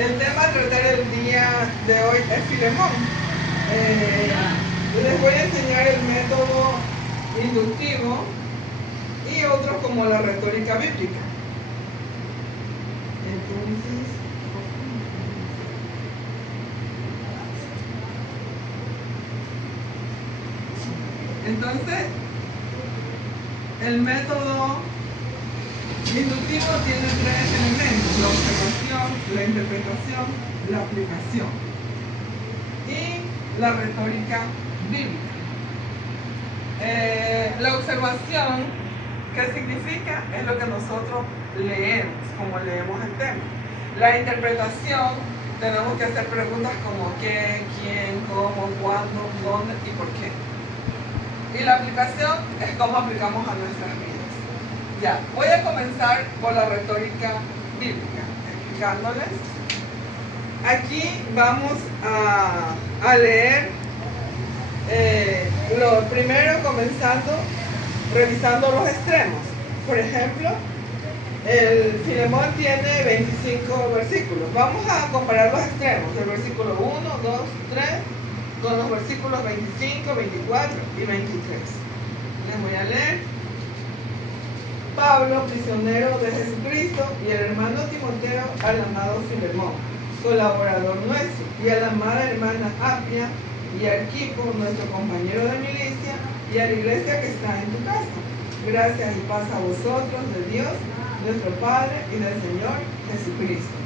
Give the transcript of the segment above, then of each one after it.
El tema a tratar el día de hoy es Filemón. Les voy a enseñar el método inductivo y otros como la retórica bíblica. Entonces, el método inductivo tiene tres elementos: la observación, la interpretación, la aplicación y la retórica bíblica. La observación, ¿qué significa? Es lo que nosotros leemos, como leemos el tema. La interpretación, tenemos que hacer preguntas como qué, quién, cómo, cuándo, dónde y por qué. Y la aplicación es cómo aplicamos a nuestras vidas. Ya, voy a comenzar por la retórica bíblica, explicándoles. Aquí vamos a leer lo primero, comenzando revisando los extremos. Por ejemplo, el Filemón tiene 25 versículos. Vamos a comparar los extremos, el versículo 1, 2, 3, con los versículos 25, 24 y 23. Les voy a leer. Pablo, prisionero de Jesucristo, y el hermano Timoteo, al amado Filemón, colaborador nuestro, y a la amada hermana Apia, y a Arquipo, nuestro compañero de milicia, y a la iglesia que está en tu casa. Gracias y paz a vosotros, de Dios, nuestro Padre, y del Señor Jesucristo.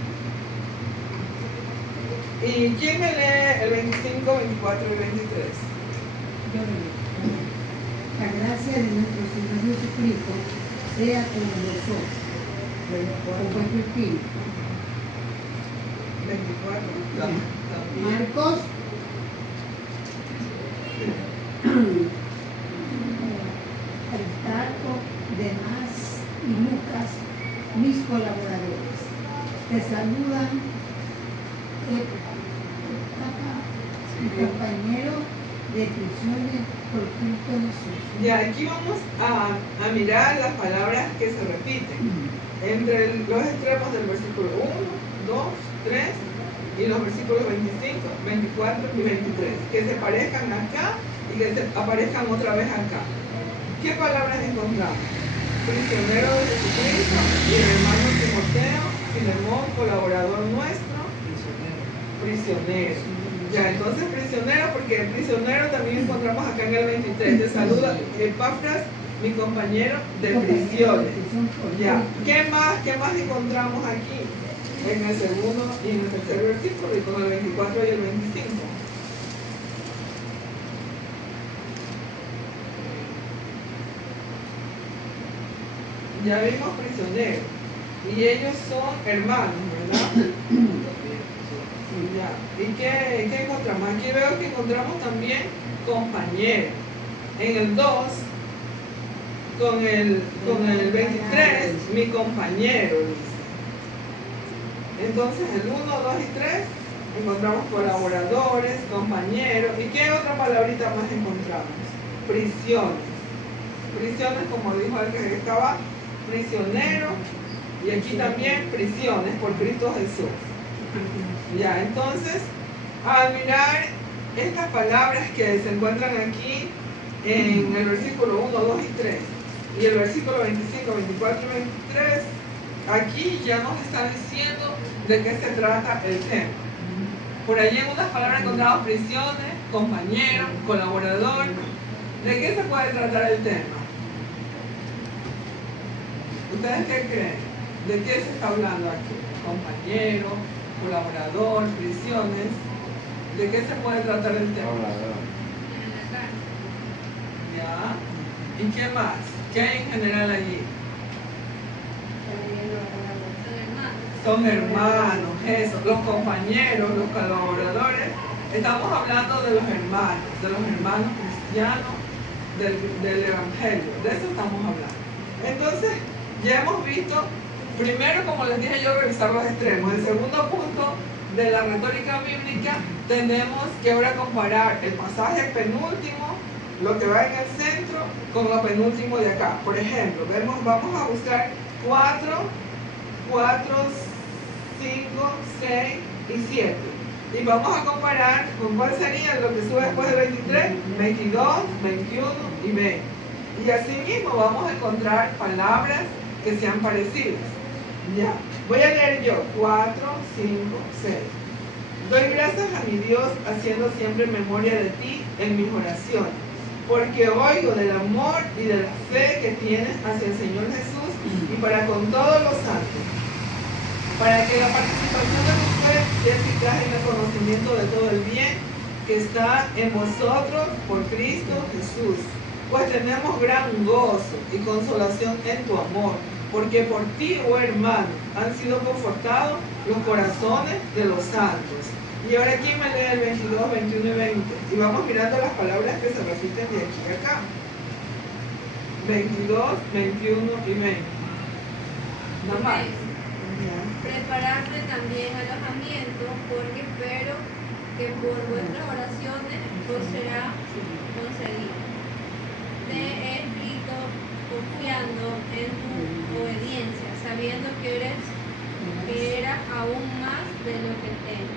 ¿Y quién me lee el 25, 24 y 23? Yo leo. La gracia de nuestro Señor Jesucristo sea con vosotros, con vuestro espíritu. 24. Marcos, Aristarco, Demás y Lucas, mis colaboradores, te saludan mi compañero de prisiones por Cristo Jesús. Ya, aquí vamos a mirar las palabras que se repiten entre los extremos del versículo 1, 2, 3 y los versículos 25, 24 y 23, que se parezcan acá y que se aparezcan otra vez acá. ¿Qué palabras encontramos? Prisionero de Jesucristo y el hermano Timoteo, Filemón, colaborador nuestro, prisionero. Ya, entonces prisionero, porque el prisionero también encontramos acá en el 23. Te saluda Epafras, mi compañero de prisiones. Ya, ¿qué más encontramos aquí? En el segundo y en el tercer versículo, y con el 24 y el 25. Ya vimos prisioneros. Y ellos son hermanos, ¿verdad? Ya. ¿Y qué encontramos? Aquí veo que encontramos también compañeros. En el 2, con el 23, mi compañero, dice. Entonces, el 1, 2 y 3, encontramos colaboradores, compañeros. ¿Y qué otra palabrita más encontramos? Prisiones. Prisiones, como dijo el que estaba, prisionero. Y aquí también prisiones por Cristo Jesús. Ya, entonces, al mirar estas palabras que se encuentran aquí en el versículo 1, 2 y 3 y el versículo 25, 24 y 23, aquí ya nos está diciendo de qué se trata el tema. Por allí en unas palabras encontramos prisiones, compañero, colaborador. ¿De qué se puede tratar el tema? ¿Ustedes qué creen? ¿De qué se está hablando aquí? Compañero, colaborador, prisiones. ¿De qué se puede tratar el tema? ¿Ya? ¿Y qué más? ¿Qué hay en general allí? Son hermanos, eso, los compañeros, los colaboradores. Estamos hablando de los hermanos cristianos del Evangelio. De eso estamos hablando. Entonces, ya hemos visto, primero, como les dije yo, revisar los extremos. El segundo punto de la retórica bíblica, tenemos que ahora comparar el pasaje penúltimo, lo que va en el centro, con lo penúltimo de acá. Por ejemplo, vamos a buscar 4, 5, 6 y 7. Y vamos a comparar con cuál sería lo que sube después del 23, 22, 21 y 20. Y así mismo vamos a encontrar palabras que sean parecidas. Ya, voy a leer yo 4, 5, 6. Doy gracias a mi Dios haciendo siempre memoria de ti en mis oraciones, porque oigo del amor y de la fe que tienes hacia el Señor Jesús y para con todos los santos, para que la participación de tu fe sea eficaz en el conocimiento de todo el bien que está en vosotros por Cristo Jesús. Pues tenemos gran gozo y consolación en tu amor, porque por ti, oh hermano, han sido confortados los corazones de los santos. Y ahora aquí me lee el 22, 21 y 20. Y vamos mirando las palabras que se repiten de aquí a acá. 22, 21 y 20. Nada más. Prepararle también alojamiento, porque espero que por vuestras oraciones os será concedido. Te he escrito confiando en tu obediencia, sabiendo que eras aún más de lo que tengo.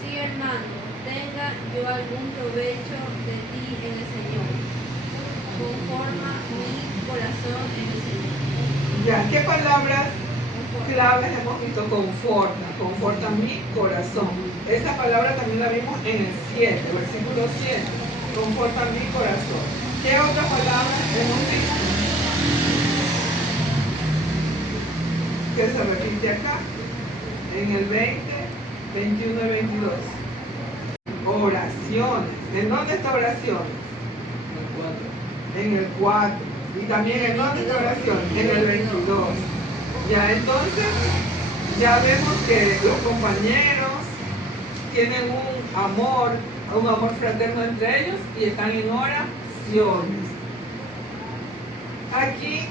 Sí, hermano, tenga yo algún provecho de ti en el Señor. Conforma mi corazón en el Señor. Ya, ¿qué palabras claves hemos visto? Conforta mi corazón. Esta palabra también la vimos en el 7, versículo 7. Conforta mi corazón. ¿Qué otras palabras hemos visto? Que se repite acá, en el 20, 21 y 22. Oraciones. ¿En dónde está oraciones? En el 4. Y también en dónde está oración, en el 22. Ya entonces, ya vemos que los compañeros tienen un amor fraterno entre ellos y están en oraciones.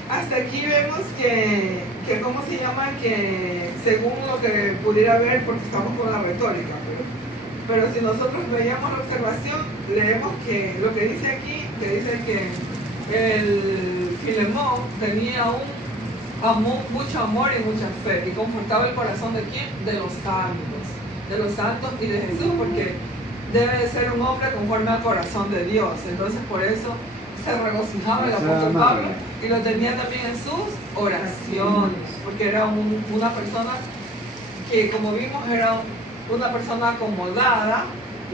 Hasta aquí vemos que ¿cómo se llama? Que según lo que pudiera ver, porque estamos con la retórica, pero si nosotros veíamos la observación, leemos que lo que dice aquí, que dice que el Filemón tenía mucho amor y mucha fe y confortaba el corazón de ¿quién? De los santos y de Jesús, porque debe de ser un hombre conforme al corazón de Dios. Entonces por eso se regocijaba el apóstol Pablo y lo tenía también en sus oraciones, porque era una persona que, como vimos, era una persona acomodada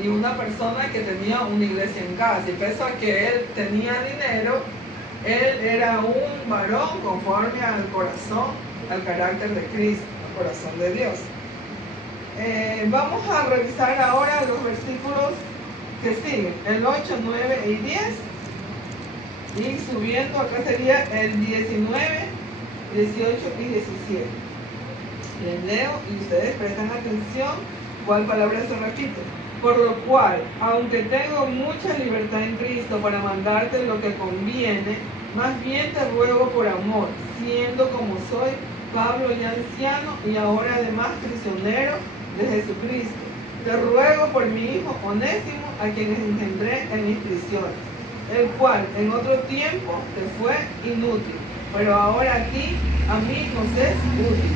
y una persona que tenía una iglesia en casa, y pese a que él tenía dinero, él era un varón conforme al corazón, al carácter de Cristo, al corazón de Dios. Vamos a revisar ahora los versículos que siguen, el 8, 9 y 10, y subiendo acá sería el 19, 18 y 17. Les leo y ustedes prestan atención cuál palabra se repite. Por lo cual, aunque tengo mucha libertad en Cristo para mandarte lo que conviene, más bien te ruego por amor, siendo como soy Pablo ya anciano y ahora además prisionero de Jesucristo. Te ruego por mi hijo Onésimo, a quien engendré en mis prisiones, el cual en otro tiempo te fue inútil, pero ahora aquí a mí nos es útil,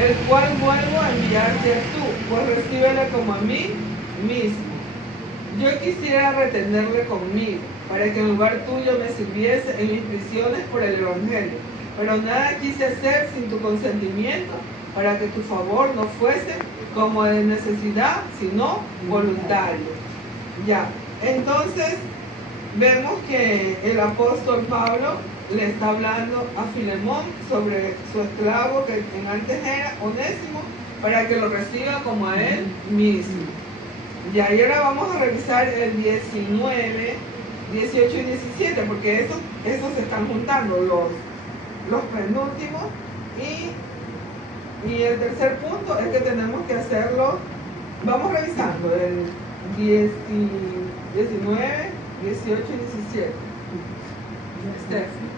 el cual vuelvo a enviarte tú, pues recíbele como a mí mismo. Yo quisiera retenerle conmigo, para que en lugar tuyo me sirviese en mis prisiones por el Evangelio, pero nada quise hacer sin tu consentimiento, para que tu favor no fuese como de necesidad, sino voluntario. Ya, entonces vemos que el apóstol Pablo le está hablando a Filemón sobre su esclavo que antes era Onésimo, para que lo reciba como a él mismo. Ya, y ahora vamos a revisar el 19, 18 y 17, porque esos se están juntando, los penúltimos, y el tercer punto es que tenemos que hacerlo. Vamos revisando el 19, 18 y 17. Stephanie.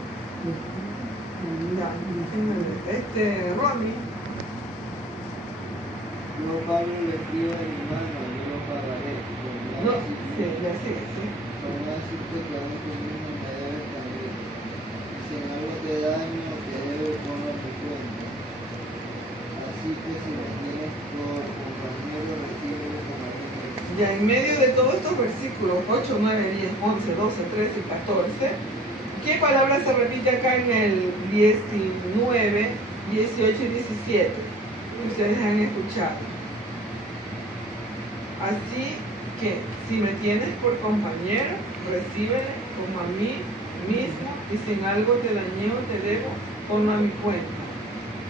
Ya. Ronnie. No, Pablo le escribo a mi hermano, yo lo pagaré. No, sí, ya sigue, sí. Para decirte que aún conmigo me debes también. Si en algo te daño, te debo, ponlo a tu cuenta. Así que si me tienes por compañero, recíbele como a ti mismo. Ya en medio de todos estos versículos 8, 9, 10, 11, 12, 13 y 14, ¿qué palabra se repite acá en el 19, 18 y 17? Ustedes han escuchado. Así que si me tienes por compañero, recíbele como a mí mismo, y si en algo te dañé o te debo, ponlo a mi cuenta.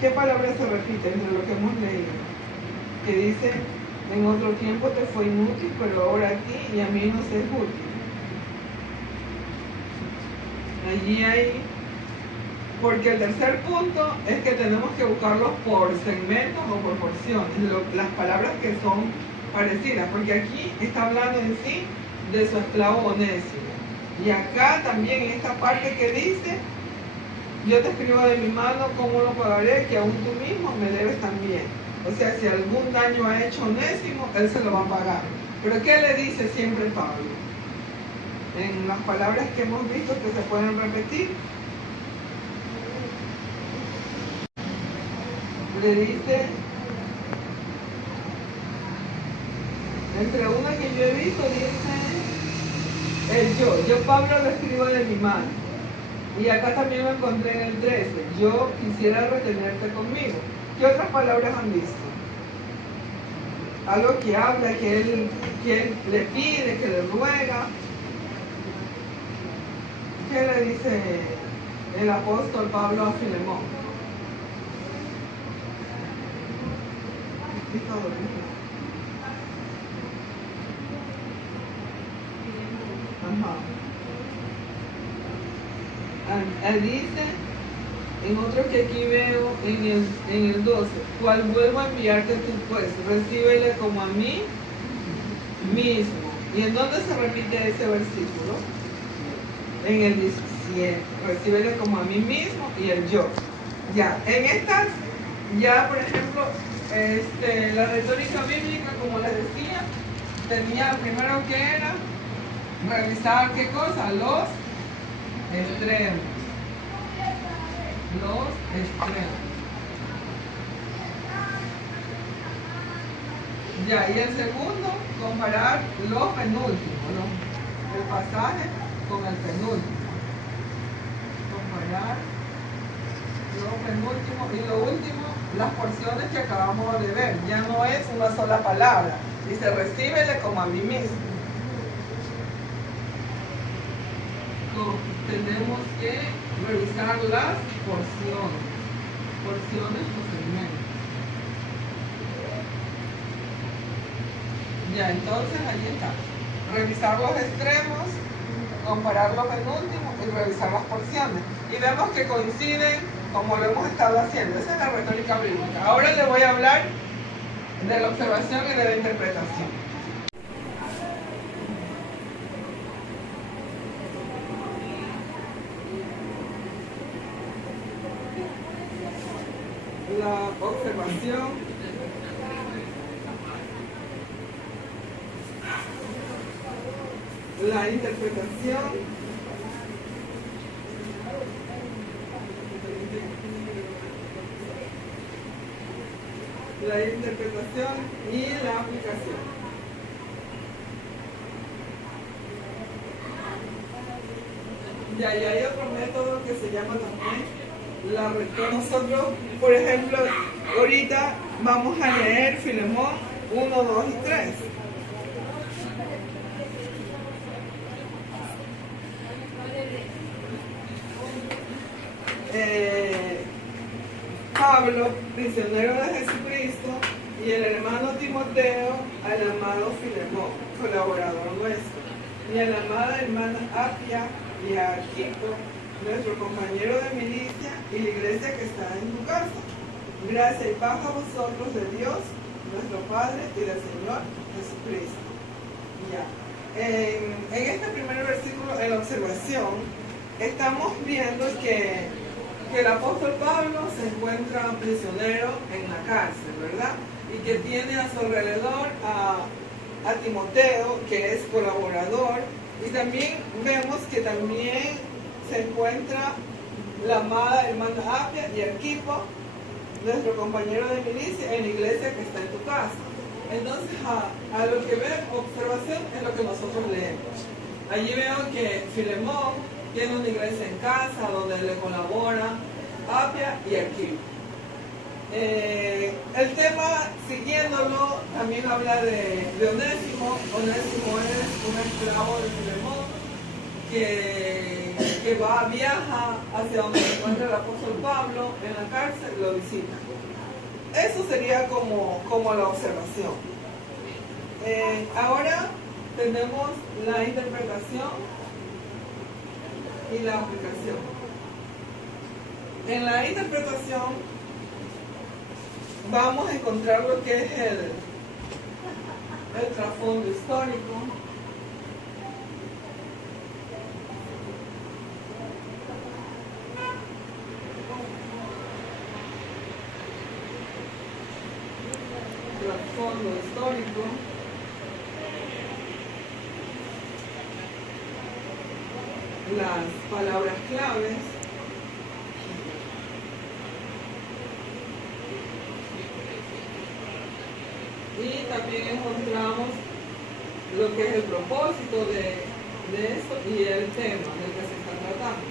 ¿Qué palabra se repite entre lo que hemos leído? Que dice, en otro tiempo te fue inútil, pero ahora a ti y a mí nos es útil. Allí hay, porque el tercer punto es que tenemos que buscarlos por segmentos o por porciones, las palabras que son parecidas, porque aquí está hablando en sí de su esclavo Onésimo. Y acá también en esta parte que dice, yo te escribo de mi mano cómo lo pagaré, que aún tú mismo me debes también. O sea, si algún daño ha hecho Onésimo, él se lo va a pagar. Pero ¿qué le dice siempre Pablo? En las palabras que hemos visto que se pueden repetir, le dice, entre una que yo he visto, dice el yo Pablo lo escribo de mi mano. Y acá también lo encontré en el 13, yo quisiera retenerte conmigo. ¿Qué otras palabras han visto? Algo que habla, que él le pide, que le ruega. ¿Qué le dice el apóstol Pablo a Filemón? Dice, en otro que aquí veo, en el 12, cual vuelvo a enviarte tú pues, recíbele como a mí mismo. ¿Y en dónde se repite ese versículo? En el 17, recíbele como a mí mismo y el yo. Ya, en estas, ya por ejemplo, la retórica bíblica, como les decía, tenía primero que era revisar qué cosa, los extremos. Los extremos. Ya, y el segundo, comparar los penúltimos, ¿no? El pasaje con el penúltimo. Comparar los penúltimos. Y lo último, las porciones que acabamos de ver. Ya no es una sola palabra. Dice, recíbele como a mí mismo. Tenemos que revisar las porciones o segmentos. Ya, entonces ahí está. Revisar los extremos, comparar los penúltimos y revisar las porciones. Y vemos que coinciden como lo hemos estado haciendo. Esa es la retórica bíblica. Ahora le voy a hablar de la observación y de la interpretación. La observación, la interpretación, y la aplicación. Ya, y hay otro método que se llama también la retórica. Nosotros, por ejemplo, ahorita vamos a leer Filemón 1, 2 y 3. Pablo, prisionero de Jesucristo, y el hermano Timoteo al amado Filemón, colaborador nuestro, y a la amada hermana Apia y a Arquipo, nuestro compañero de milicia, y la iglesia que está en tu casa. Gracia y paz a vosotros de Dios, nuestro Padre, y del Señor Jesucristo. Ya. En este primer versículo, en la observación, estamos viendo que el apóstol Pablo se encuentra prisionero en la cárcel, ¿verdad? Y que tiene a su alrededor a Timoteo, que es colaborador, y también vemos que también se encuentra la amada hermana Apia y Arquipo, nuestro compañero de milicia en la iglesia que está en tu casa. Entonces, a lo que veo, observación es lo que nosotros leemos. Allí veo que Filemón tiene una iglesia en casa donde le colabora Apia y Arquipo. El tema, siguiéndolo, también habla de Onésimo. Onésimo es un esclavo de Filemón que viaja hacia donde se encuentra el apóstol Pablo en la cárcel y lo visita. Eso sería como la observación. Ahora tenemos la interpretación y la aplicación. En la interpretación vamos a encontrar lo que es el trasfondo histórico. Trasfondo histórico. Las palabras claves. Y también encontramos lo que es el propósito de esto y el tema del que se está tratando.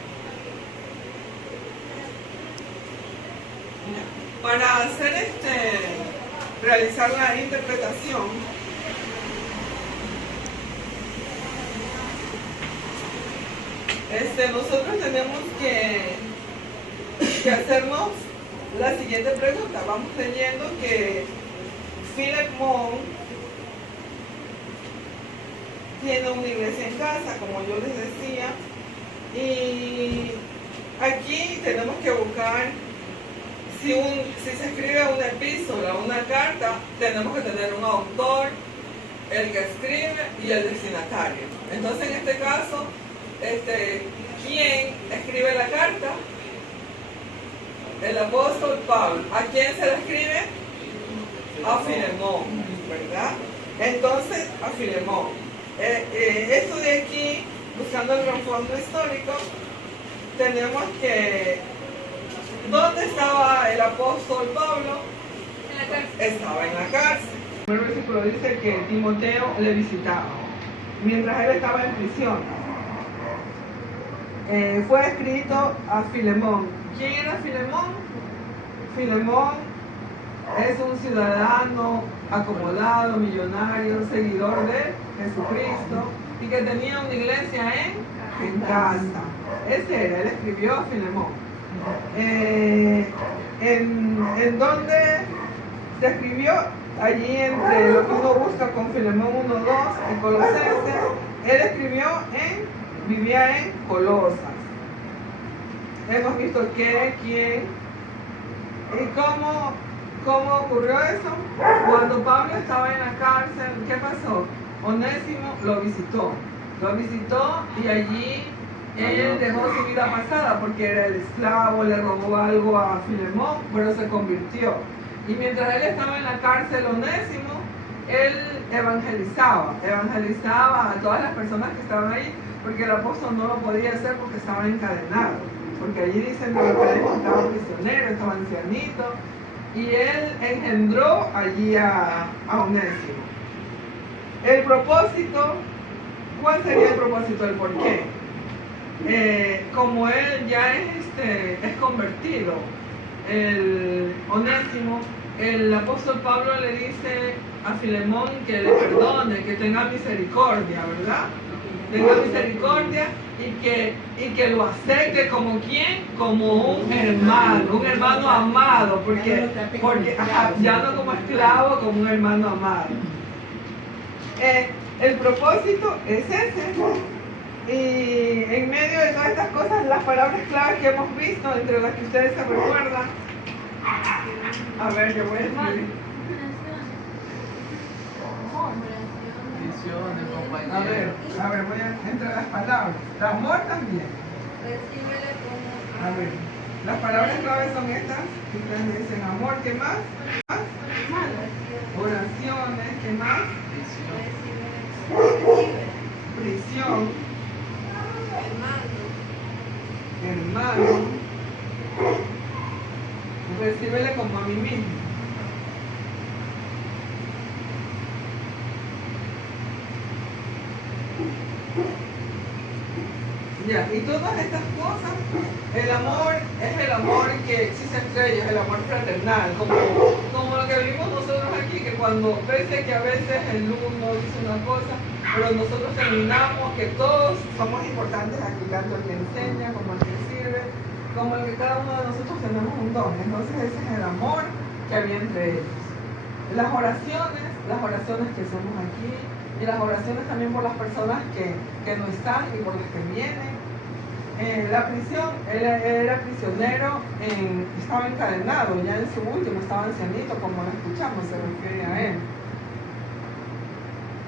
Para hacer realizar la interpretación, nosotros tenemos que hacernos la siguiente pregunta. Vamos leyendo que Filemón tiene una iglesia en casa, como yo les decía, y aquí tenemos que buscar, si se escribe una epístola, una carta, tenemos que tener un autor, el que escribe y el destinatario. Entonces, en este caso, ¿quién escribe la carta? El apóstol Pablo. ¿A quién se la escribe? A Filemón, ¿verdad? Entonces, a Filemón. Esto de aquí, buscando el trasfondo histórico, tenemos que... ¿Dónde estaba el apóstol Pablo? En la cárcel. Estaba en la cárcel. El primer versículo dice que Timoteo le visitaba mientras él estaba en prisión. Fue escrito a Filemón. ¿Quién era Filemón? Filemón es un ciudadano acomodado, millonario, seguidor de Jesucristo y que tenía una iglesia en casa. Ese era, él escribió a Filemón. ¿En dónde se escribió? Allí entre lo que uno busca con Filemón 1:2 y Colosenses. Él vivía en Colosas. Hemos visto qué, quién y cómo ocurrió eso. Cuando Pablo estaba en la cárcel, ¿qué pasó? Onésimo lo visitó y allí él dejó su vida pasada porque era el esclavo, le robó algo a Filemón, pero se convirtió. Y mientras él estaba en la cárcel, Onésimo, él evangelizaba a todas las personas que estaban ahí, porque el apóstol no lo podía hacer porque estaba encadenado. Porque allí dicen que estaba prisionero, estaba ancianito, y él engendró allí a Onésimo. El propósito, ¿cuál sería el propósito? El por qué. Como él ya es convertido, el Onésimo, el apóstol Pablo le dice a Filemón que le perdone, que tenga misericordia, ¿verdad? Tenga misericordia y que lo acepte como ¿quién? Como un hermano amado, porque ya no como esclavo, como un hermano amado. El propósito es ese. Y en medio de todas estas cosas, las palabras claves que hemos visto, entre las que ustedes se recuerdan. A ver, yo voy a escribir. A ver, voy a entre las palabras. El amor también. Recíbele como A ver, las palabras claves son estas. Ustedes me dicen amor, ¿qué más? Oraciones, ¿qué más? Prisión. Hermano. recíbele como a mí mismo. Ya, y todas estas cosas, el amor es el amor que existe entre ellos, el amor fraternal, como lo que vivimos nosotros aquí, que cuando pese que a veces el uno dice una cosa, pero nosotros terminamos que todos somos importantes aquí, tanto el que enseña como el que sirve, como el que cada uno de nosotros tenemos un don. Entonces ese es el amor que había entre ellos. Las oraciones que hacemos aquí, y las oraciones también por las personas que no están y por las que vienen. La prisión, él era prisionero, estaba encadenado, ya en su último, estaba ancianito, como lo escuchamos, se refiere a él.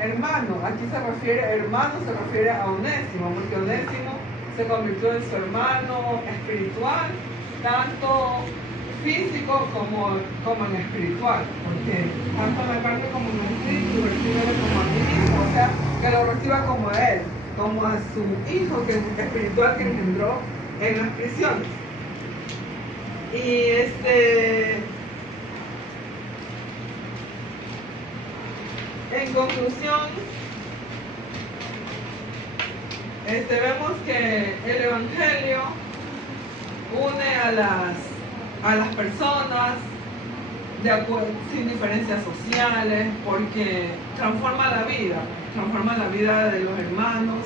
Hermano, aquí se refiere a Onésimo, porque Onésimo se convirtió en su hermano espiritual, tanto físico como en espiritual, porque tanto en la carne como en el espíritu recibe como a mí mismo, o sea, que lo reciba como a él, como a su hijo que es espiritual que engendró en las prisiones. Y en conclusión, vemos que el Evangelio une a las personas sin diferencias sociales, porque transforma la vida de los hermanos.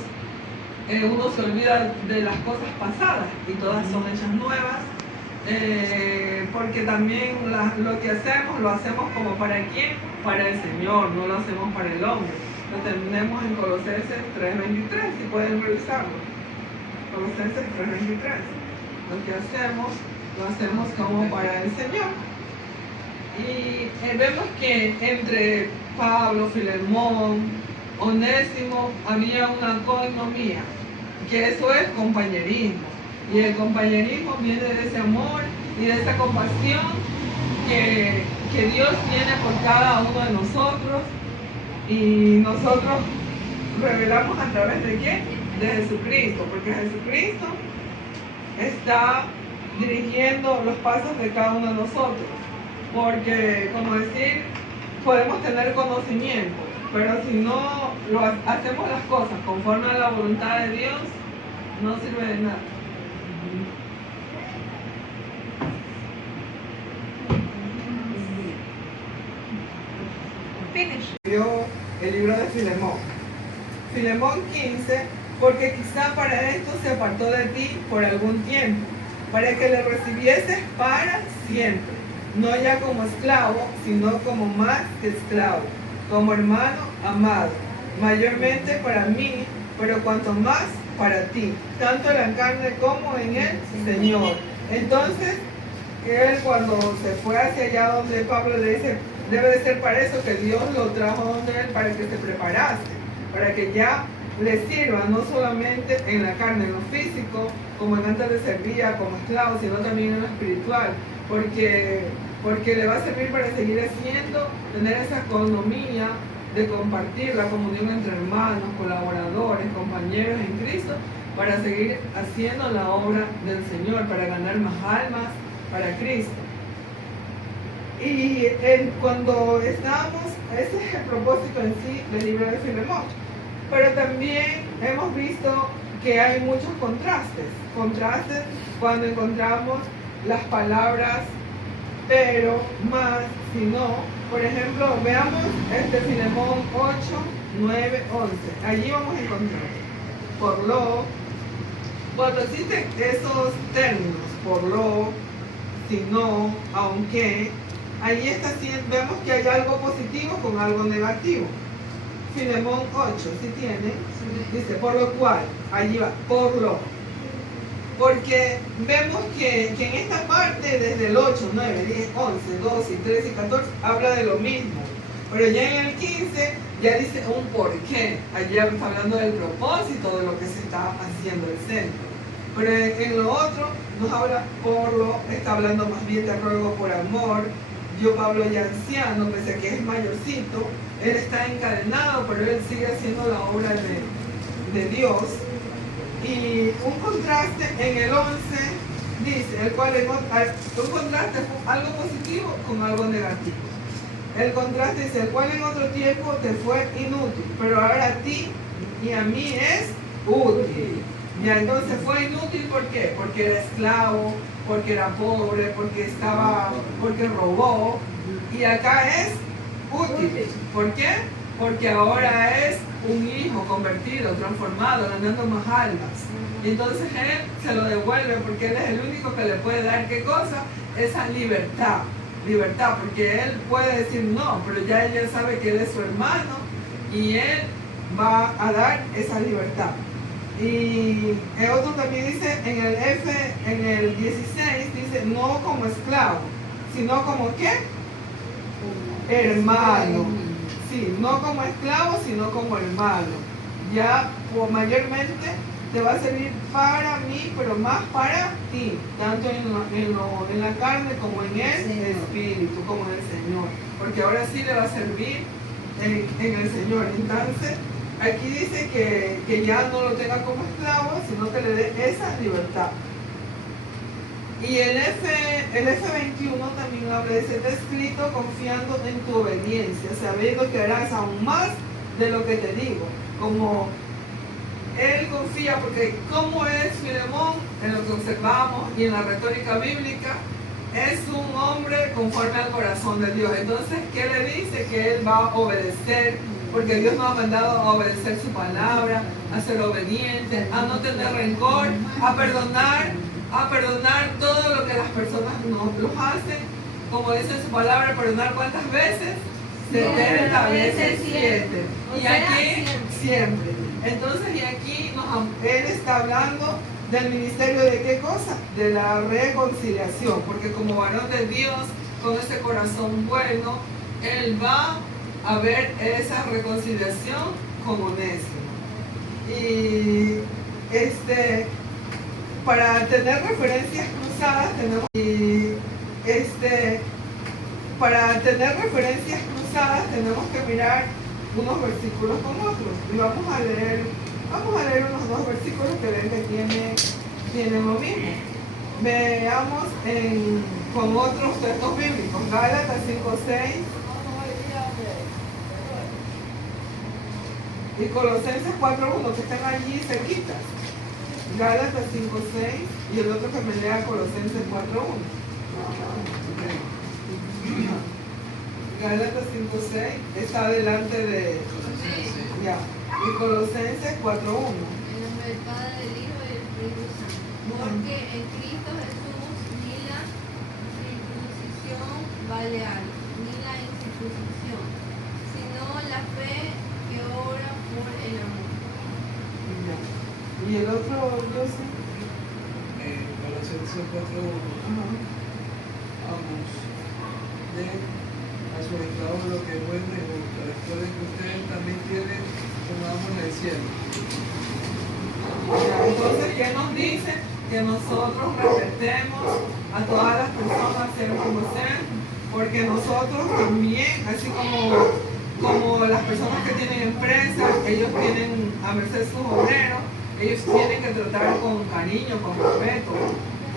Uno se olvida de las cosas pasadas y todas son hechas nuevas, porque también lo que hacemos, lo hacemos como para quién, para el Señor, no lo hacemos para el hombre. Lo tenemos en Colosenses 3:23, si pueden revisarlo. Colosenses 3:23. Lo que hacemos, lo hacemos como para el Señor. Y vemos que entre Pablo, Filemón, Onésimo había una coinonía, que eso es compañerismo. Y el compañerismo viene de ese amor y de esa compasión que Dios tiene por cada uno de nosotros. Y nosotros revelamos a través de ¿qué? De Jesucristo, porque Jesucristo está dirigiendo los pasos de cada uno de nosotros. Porque, como decir, podemos tener conocimiento, pero si no hacemos las cosas conforme a la voluntad de Dios, no sirve de nada. Finish. El libro de Filemón. Filemón 15, porque quizá para esto se apartó de ti por algún tiempo, para que le recibieses para siempre. No ya como esclavo, sino como más que esclavo, como hermano amado, mayormente para mí, pero cuanto más para ti, tanto en la carne como en el Señor. Entonces, él cuando se fue hacia allá donde Pablo le dice, debe de ser para eso que Dios lo trajo donde él, para que se preparase, para que ya le sirva, no solamente en la carne, en lo físico, como en antes le servía como esclavo, sino también en lo espiritual, porque le va a servir para seguir haciendo, tener esa economía de compartir la comunión entre hermanos, colaboradores, compañeros en Cristo, para seguir haciendo la obra del Señor, para ganar más almas para Cristo. Y cuando estamos, ese es el propósito en sí del libro de Filemón. Pero también hemos visto que hay muchos contrastes cuando encontramos las palabras pero, más, si no. Por ejemplo, veamos Filemón 8, 9, 11. Allí vamos a encontrar por lo, cuando existen esos términos, por lo, si no, aunque, allí está, vemos que hay algo positivo con algo negativo. Filemón 8, si tiene, dice, por lo cual, allí va, por lo. Porque vemos que en esta parte, desde el 8, 9, 10, 11, 12, 13 y 14, habla de lo mismo. Pero ya en el 15, ya dice un porqué. Allí está hablando del propósito de lo que se está haciendo el centro. Pero en lo otro, nos habla por lo, está hablando más bien de ruego por amor. Yo, Pablo, ya anciano, pese a que es mayorcito, él está encadenado, pero él sigue haciendo la obra de Dios. Y un contraste en el 11, dice, el cual un contraste algo positivo con algo negativo. El contraste dice, el cual en otro tiempo te fue inútil, pero ahora a ti y a mí es útil. Ya, entonces fue inútil, ¿por qué? Porque era esclavo, porque era pobre, porque robó. Y acá es útil. ¿Por qué? Porque ahora es un hijo convertido, transformado, ganando más almas. Y entonces él se lo devuelve porque él es el único que le puede dar, ¿qué cosa? Esa libertad. Libertad, porque él puede decir no, pero ya ella sabe que él es su hermano y él va a dar esa libertad. Y el otro también dice en el 16, dice no como esclavo, sino como ¿qué? Hermano. Sí, no como esclavo, sino como hermano. Ya mayormente te va a servir para mí, pero más para ti, tanto en la carne como en el espíritu, como en el Señor, porque ahora sí le va a servir en el Señor. Entonces, aquí dice que ya no lo tenga como esclavo, sino que le dé esa libertad. Y el F21 también habla de ser escrito confiando en tu obediencia, sabiendo que harás aún más de lo que te digo, como él confía, porque como es Filemón, en lo que observamos y en la retórica bíblica, es un hombre conforme al corazón de Dios. Entonces, ¿qué le dice? Que él va a obedecer, porque Dios nos ha mandado a obedecer su palabra, a ser obediente, a no tener rencor, a perdonar todo lo que las personas nos hacen. Como dice su palabra, perdonar ¿cuántas veces? 70 veces 7. Y aquí siempre. Entonces, y aquí él está hablando del ministerio de qué cosa? De la reconciliación, porque como varón de Dios, con ese corazón bueno, él va a ver esa reconciliación con Onésimo. Y para tener referencias cruzadas tenemos que mirar unos versículos con otros, y vamos a leer unos dos versículos que ven que tienen lo mismo. Veamos con otros textos bíblicos, Gálatas 5:6 y Colosenses 4:1, que están allí cerquitas. Gálatas 5:6 y el otro que me lea Colosenses 4:1. Gálatas 5:6 está delante de... Ya. Y Colosenses 4:1. En nombre del Padre, del Hijo y del Espíritu Santo. Porque en Cristo Jesús ni la circuncisión vale algo, ni la incircuncisión, sino la fe que obra por el amor. Ya. Y el otro, yo sé. Colosenses 4:1. Vamos. A su esclavo lo que es bueno y justo. Recuerden que ustedes también tienen un amo en el cielo. Entonces, ¿qué nos dice? Que nosotros respetemos a todas las personas, sean como sean, porque nosotros también, así como las personas que tienen empresas, ellos tienen a merced sus obreros, ellos tienen que tratar con cariño, con respeto,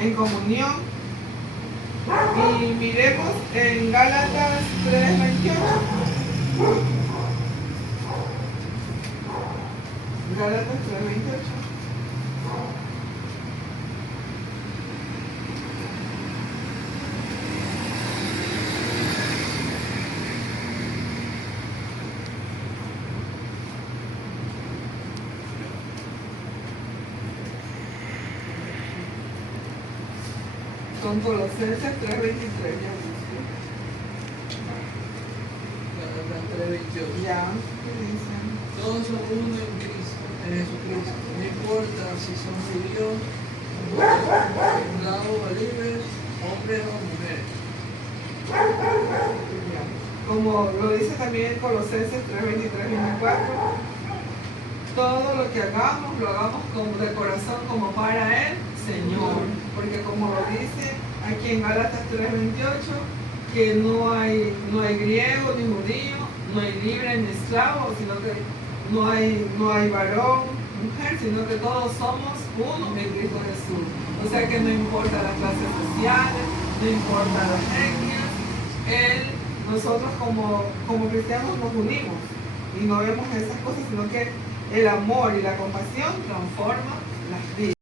en comunión. Y miremos en Gálatas 3:28. Gálatas 3:28. Con Colosenses 3:23. Gálatas 3:28. Ya, ¿qué dicen? Todos son uno en Cristo, en Jesucristo. No importa si son judíos, esclavos o libres, hombres o mujeres. Como lo dice también Colosenses 3:23-24, todo lo que hagamos, lo hagamos de corazón como para el Señor. Porque como lo dice aquí en Gálatas 3:28, que no hay griego ni judío, no hay libre ni esclavo, sino que no hay varón mujer, sino que todos somos uno en Cristo Jesús. O sea que no importa las clases sociales, no importa las etnias, nosotros como cristianos nos unimos y no vemos esas cosas, sino que el amor y la compasión transforman las vidas.